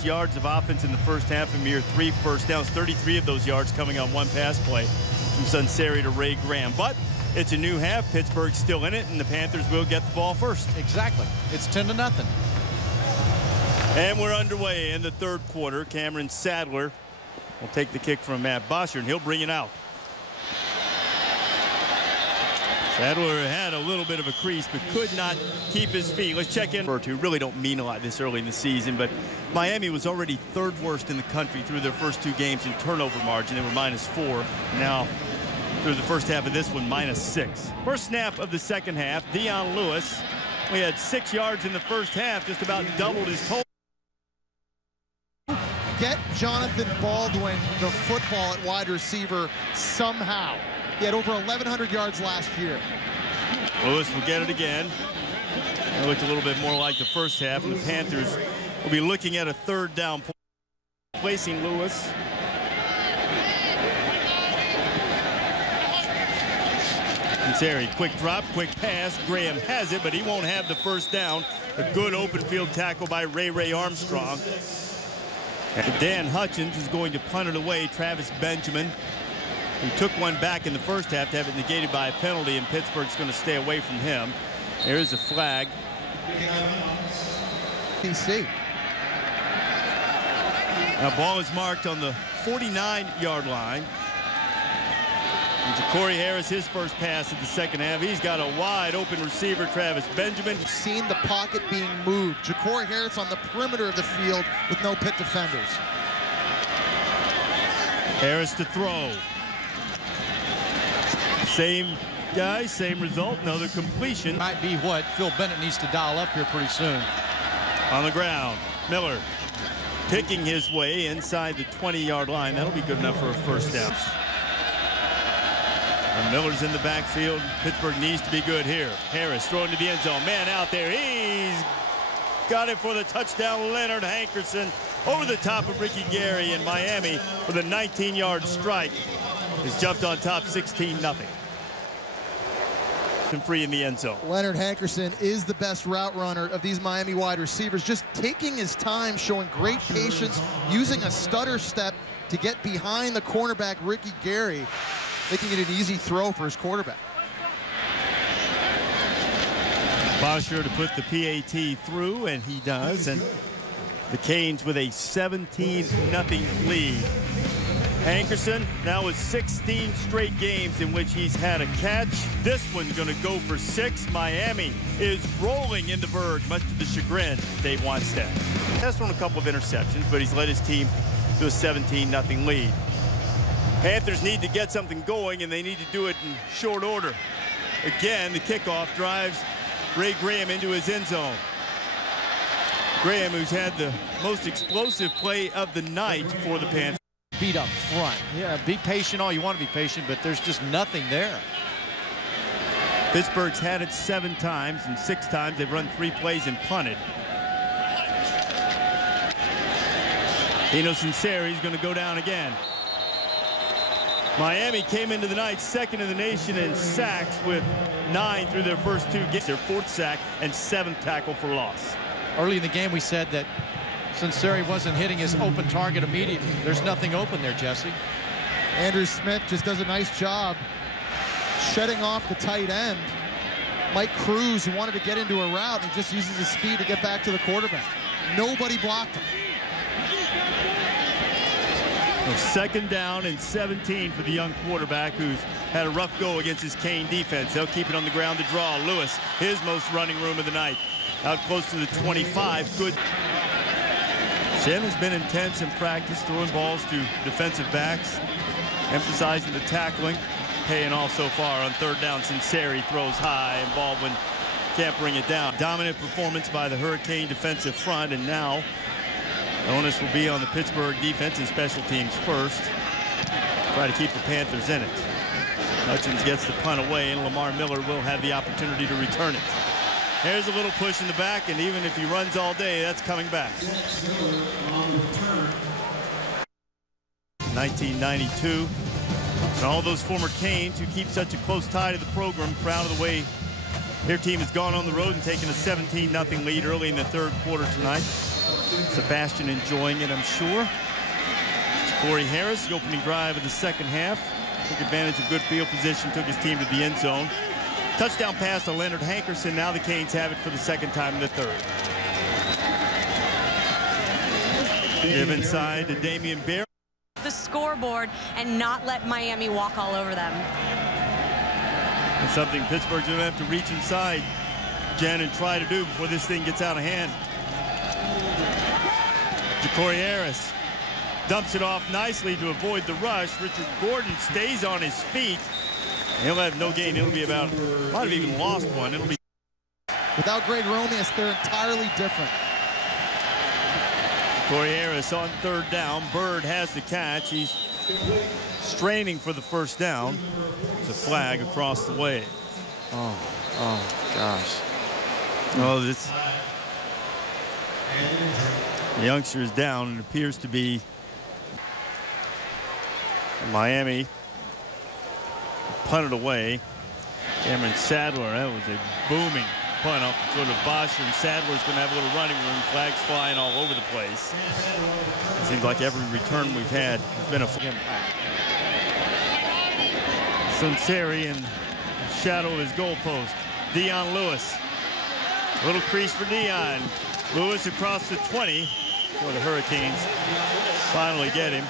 36 yards of offense in the first half, a mere 3 first downs, 33 of those yards coming on one pass play from Sunseri to Ray Graham. But it's a new half. Pittsburgh's still in it, and the Panthers will get the ball first. Exactly. It's 10-0. And we're underway in the third quarter. Cameron Sadler will take the kick from Matt Bosher, and he'll bring it out. Sadler had a little bit of a crease, but could not keep his feet. Let's check in. Who really don't mean a lot this early in the season, but Miami was already third worst in the country through their first 2 games in turnover margin. They were -4. Now, through the first half of this one, -6. First snap of the second half, Dion Lewis. We had 6 yards in the first half, just about doubled his total. Get Jonathan Baldwin the football at wide receiver somehow. He had over 1,100 yards last year. Lewis will get it again. It looked a little bit more like the first half, and the Panthers will be looking at a third down, placing Lewis. Sunseri, quick drop, quick pass. Graham has it, but he won't have the first down. A good open field tackle by Ray Armstrong. And Dan Hutchins is going to punt it away. Travis Benjamin, who took one back in the first half to have it negated by a penalty, and Pittsburgh's going to stay away from him. There is a flag. PC. Now ball is marked on the 49-yard line. And Ja'Cory Harris, his first pass of the second half. He's got a wide open receiver, Travis Benjamin. We've seen the pocket being moved. Ja'Cory Harris on the perimeter of the field with no Pitt defenders. Harris to throw. Same guy, same result, another completion. Might be what Phil Bennett needs to dial up here pretty soon. On the ground, Miller picking his way inside the 20-yard line. That'll be good enough for a first down. And Miller's in the backfield. Pittsburgh needs to be good here. Harris throwing to the end zone. Man out there. He's got it for the touchdown. Leonard Hankerson over the top of Ricky Gary, in Miami with a 19-yard strike. He's jumped on top 16-0. Free in the end zone. Leonard Hankerson is the best route runner of these Miami wide receivers, just taking his time, showing great patience, using a stutter step to get behind the cornerback Ricky Gary, making it an easy throw for his quarterback. Bosher to put the PAT through, and he does, and the Canes with a 17-0 lead. Hankerson now with 16 straight games in which he's had a catch. This one's going to go for 6. Miami is rolling in the Berg, much to the chagrin of Dave Wannstedt. Has thrown a couple of interceptions, but he's led his team to a 17-0 lead. Panthers need to get something going, and they need to do it in short order. Again, the kickoff drives Ray Graham into his end zone. Graham, who's had the most explosive play of the night for the Panthers. Beat up front. Yeah, be patient all you want to be patient, but there's just nothing there. Pittsburgh's had it 7 times, and 6 times they've run 3 plays and punted. Dino Sunseri is going to go down again. Miami came into the night 2nd in the nation in sacks with 9 through their first 2 games. Their 4th sack and 7th tackle for loss. Early in the game we said that Sunseri wasn't hitting his open target immediately. There's nothing open there, Jesse. Andrew Smith just does a nice job shutting off the tight end. Mike Cruz, who wanted to get into a route, and he just uses his speed to get back to the quarterback. Nobody blocked him. So 2nd down and 17 for the young quarterback, who's had a rough go against his Cane defense. They'll keep it on the ground to draw. Lewis, his most running room of the night, out close to the 25. Good. Sim has been intense in practice, throwing balls to defensive backs, emphasizing the tackling, paying off so far. On 3rd down, Sunseri throws high, and Baldwin can't bring it down. Dominant performance by the Hurricane defensive front, and now the onus will be on the Pittsburgh defense and special teams first. Try to keep the Panthers in it. Hutchins gets the punt away, and Lamar Miller will have the opportunity to return it. There's a little push in the back, and even if he runs all day, that's coming back. 1992. And all those former Canes who keep such a close tie to the program, proud of the way their team has gone on the road and taken a 17-0 lead early in the 3rd quarter tonight. Sebastian enjoying it, I'm sure. Corey Harris, the opening drive of the second half. Took advantage of good field position, took his team to the end zone. Touchdown pass to Leonard Hankerson. Now the Canes have it for the second time in the third. Give inside to Damian Barry. The scoreboard and not let Miami walk all over them. It's something Pittsburgh's going to have to reach inside, Jen, and try to do before this thing gets out of hand. Corey Harris dumps it off nicely to avoid the rush. Richard Gordon stays on his feet. He'll have no gain. It'll be about, might have even lost one. It'll be. Without Greg Romius, they're entirely different. Corey Harris on third down. Bird has the catch. He's straining for the first down. There's a flag across the way. Oh gosh. Oh, this. The youngster is down. It appears to be Miami. Punted away. Cameron Sadler, that was a booming punt off the foot of Bosher, and Sadler's going to have a little running room. Flags flying all over the place. It seems like every return we've had has been a impact. Sunseri in the shadow of his goalpost. Dion Lewis. A little crease for Dion. Lewis across the 20 for the Hurricanes. Finally get him.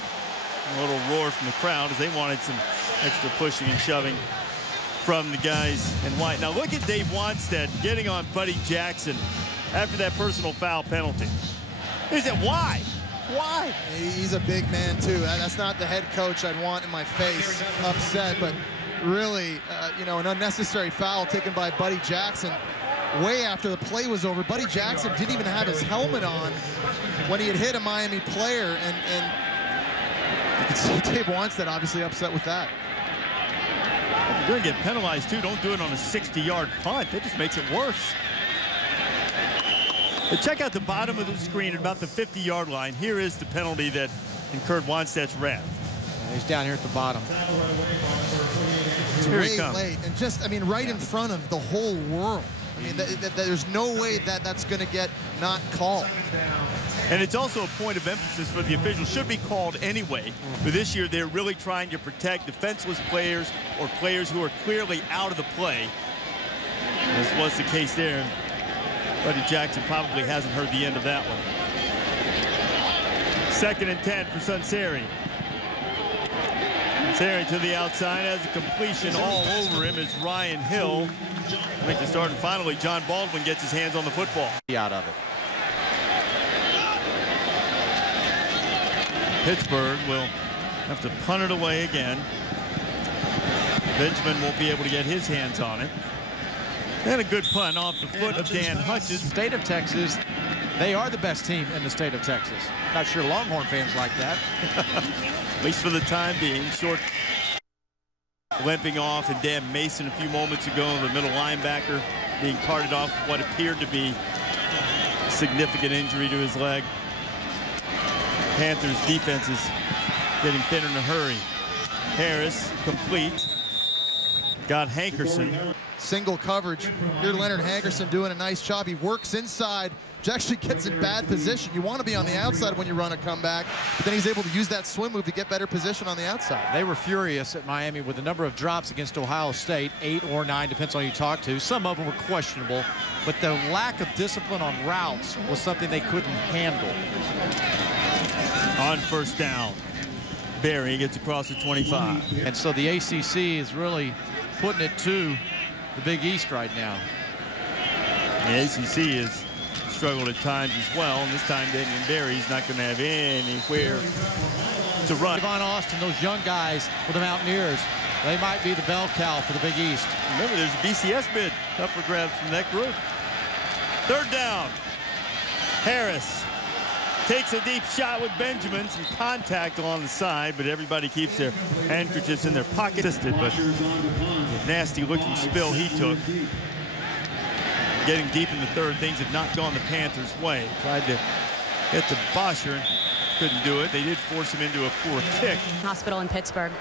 A little roar from the crowd as they wanted some extra pushing and shoving from the guys in white. Now look at Dave Wanstead getting on Buddy Jackson after that personal foul penalty. He said, why? Why? He's a big man, too. That's not the head coach I'd want in my face, upset, but really, you know, an unnecessary foul taken by Buddy Jackson way after the play was over. Buddy Jackson didn't even have his helmet on when he had hit a Miami player, and you can see Dave Wanstead obviously upset with that. If you're going to get penalized, too, don't do it on a 60-yard punt. That just makes it worse. But check out the bottom of the screen at about the 50-yard line. Here is the penalty that incurred Wanstead's wrath. He's down here at the bottom. It's way late, and just, I mean, right in front of the whole world. I mean, there's no way that that's going to get not called. And it's also a point of emphasis for the officials. Should be called anyway. But this year, they're really trying to protect defenseless players or players who are clearly out of the play. As was the case there. Buddy Jackson probably hasn't heard the end of that one. 2nd and 10 for Sunseri. Sunseri to the outside has a completion all over him as Ryan Hill make the start, and finally John Baldwin gets his hands on the football. Out of it. Pittsburgh will have to punt it away again. Benjamin won't be able to get his hands on it. And a good punt off the foot of Dan Hutchins. State of Texas, they are the best team in the state of Texas. Not sure Longhorn fans like that. At least for the time being. Short limping off, and Dan Mason a few moments ago, the middle linebacker being carted off with what appeared to be a significant injury to his leg. Panthers defense is getting thinner in a hurry. Harris complete. Got Hankerson. Single coverage. Here Leonard Hankerson doing a nice job. He works inside, which actually gets in bad position. You want to be on the outside when you run a comeback, but then he's able to use that swim move to get better position on the outside. They were furious at Miami with the number of drops against Ohio State, 8 or 9, depends on who you talk to. Some of them were questionable, but the lack of discipline on routes was something they couldn't handle. On first down, Barry gets across the 25. And so the ACC is really putting it to the Big East right now. The ACC has struggled at times as well, and this time Damian Barry's not going to have anywhere to run. Devon Austin, those young guys with the Mountaineers, they might be the bell cow for the Big East. Remember, there's a BCS bid up for grabs from that group. 3rd down. Harris takes a deep shot with Benjamin. Some contact along the side, but everybody keeps their handkerchiefs in their pocket. But the nasty-looking spill he took. Getting deep in the third, things have not gone the Panthers' way. Tried to get to Bosher, couldn't do it. They did force him into a poor kick. Hospital in Pittsburgh.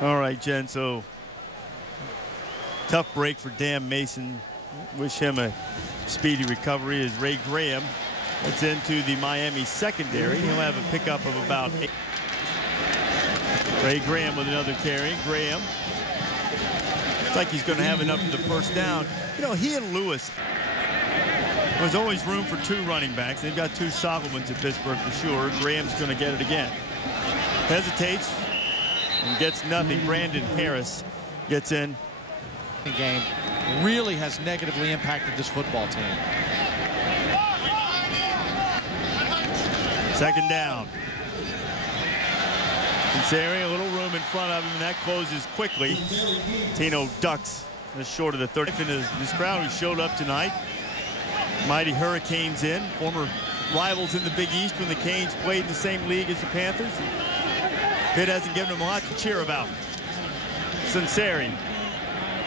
All right, Jen, so tough break for Dan Mason. Wish him a speedy recovery as Ray Graham It's into the Miami secondary. He'll have a pickup of about 8. Ray Graham with another carry. Graham. Looks like he's going to have enough for the first down. You know, he and Lewis. There's always room for 2 running backs. They've got 2 Solomons at Pittsburgh for sure. Graham's going to get it again. Hesitates and gets nothing. Brandon Harris gets in. The game really has negatively impacted this football team. Second down. Kinseri, a little room in front of him, and that closes quickly. Tino ducks just short of the 30. This crowd who showed up tonight. Mighty Hurricanes in, former rivals in the Big East when the Canes played in the same league as the Panthers. Pitt hasn't given them a lot to cheer about. Kinseri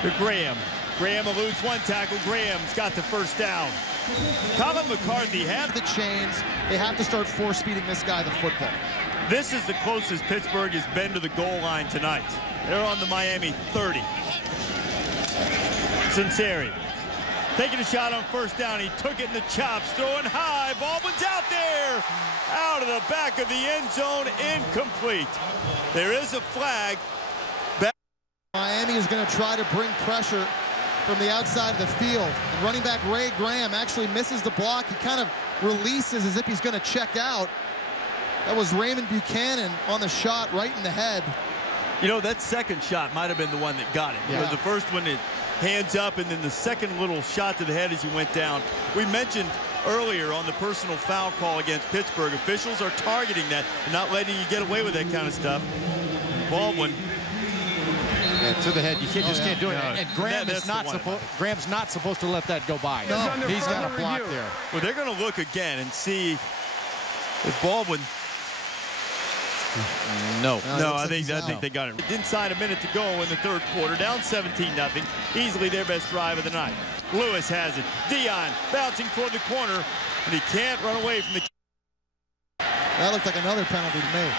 to Graham. Graham eludes 1 tackle. Graham's got the first down. Colin McCarthy have the chains. They have to start force feeding this guy the football. This is the closest Pittsburgh has been to the goal line tonight. They're on the Miami 30. Kinseri taking a shot on first down. He took it in the chops, throwing high. Baldwin's out there, out of the back of the end zone, incomplete. There is a flag. Miami is going to try to bring pressure from the outside of the field. And running back Ray Graham actually misses the block. He kind of releases as if he's going to check out. That was Raymond Buchanan on the shot right in the head. You know, that second shot might have been the one that got it. Yeah. The first one, it hands up, and then the second little shot to the head as he went down. We mentioned earlier on the personal foul call against Pittsburgh, officials are targeting that and not letting you get away with that kind of stuff. Baldwin. Yeah, to the head, you just can't do it. No, and Graham's not supposed to let that go by. No. He's got a block there. Well, they're going to look again and see if Baldwin. No, I think they got it. Inside a minute to go in the 3rd quarter, down 17-0. Easily their best drive of the night. Lewis has it. Dion bouncing toward the corner, and he can't run away from the. That looked like another penalty to me.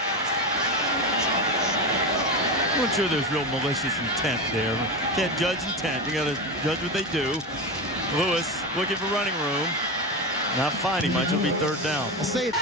I'm not sure there's real malicious intent there. Can't judge intent. You got to judge what they do. Lewis looking for running room. Not finding much. It'll be 3rd down. I'll say it.